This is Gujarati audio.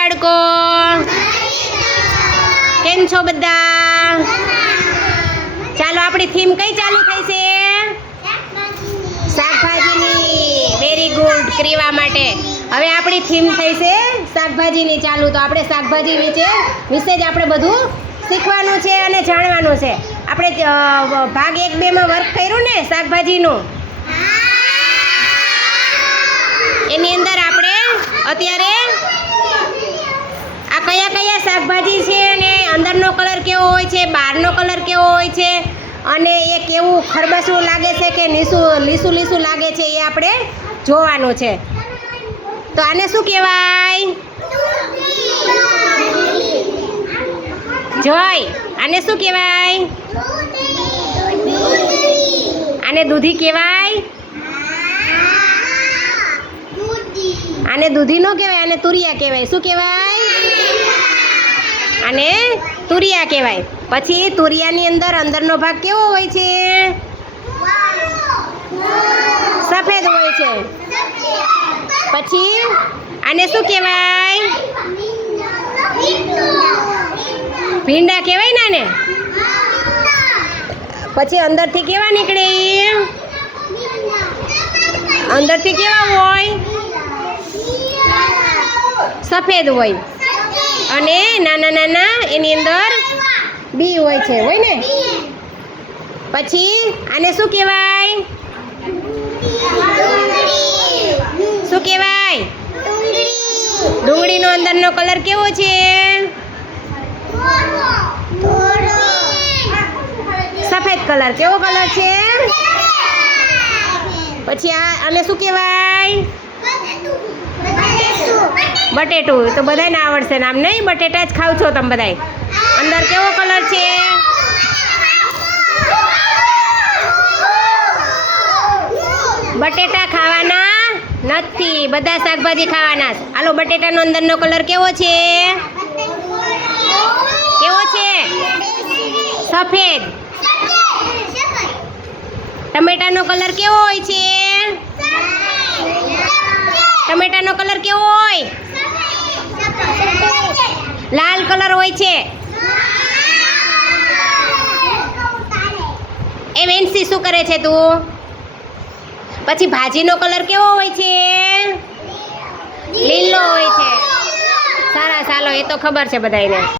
બાળકો? કેમ છો બધા? ચાલો આપણી થીમ કઈ ચાલુ થઈ છે? શાકભાજીની. વેરી ગુડ ક્રીવા માટે. હવે આપણી થીમ થઈ છે શાકભાજીની ચાલુ. તો આપણે શાકભાજી વિશે વિશે જ આપણે બધું શીખવાનું છે અને જાણવાનું છે. આપણે ભાગ એક બેમાં વર્ક કર્યું ને શાકભાજીનું? એની અંદર આપણે અત્યારે શાકભાજી છે અને અંદરનો કલર કેવો હોય છે બહારનો કલર કેવો હોય છે અને એ કેવું ખરબસું લાગે છે કે લીસું લીસું લીસું લાગે છે એ આપણે જોવાનું છે. તો આને શું કહેવાય? જોય આને શું કહેવાય? આને દૂધી કહેવાય? આને દૂધી નો કહેવાય આને તુરિયા કહેવાય. શું કહેવાય? આને તુરિયા કહેવાય. પછી તુરિયાની અંદર અંદરનો ભાગ કેવો હોય છે? સફેદ હોય છે. પછી આને શું કહેવાય? ભીંડા કહેવાય ને આને? પછી અંદરથી કેવા નીકળે? અંદરથી કેવા હોય? સફેદ હોય. અને નાના નાના એની અંદર બી હોય છે, હોય ને? પછી આને શું કહેવાય? શું કહેવાય? ડુંગળીનો અંદરનો કલર કેવો છે? સફેદ કલર. કેવો કલર છે? પછી આ આને શું કહેવાય? બટેટું. તો બધાને આવડશે ને આમ નહીં બટેટા જ ખાવ છો તમે બધાય. અંદર કેવો કલર છે? બટેટા ખાવાના નથી. બધા શાકભાજી ખાવાના. હાલો બટેટાનો અંદરનો કલર કેવો છે? કેવો છે? સફેદ. ટમેટાનો કલર કેવો હોય છે? ટમેટાનો કલર કેવો હોય? લાલ કલર હોય છે. એ વેન્સી શું કરે છે તું? પછી ભાજીનો કલર કેવો હોય છે? લીલો હોય છે. સારા ચાલો એ તો ખબર છે બધાને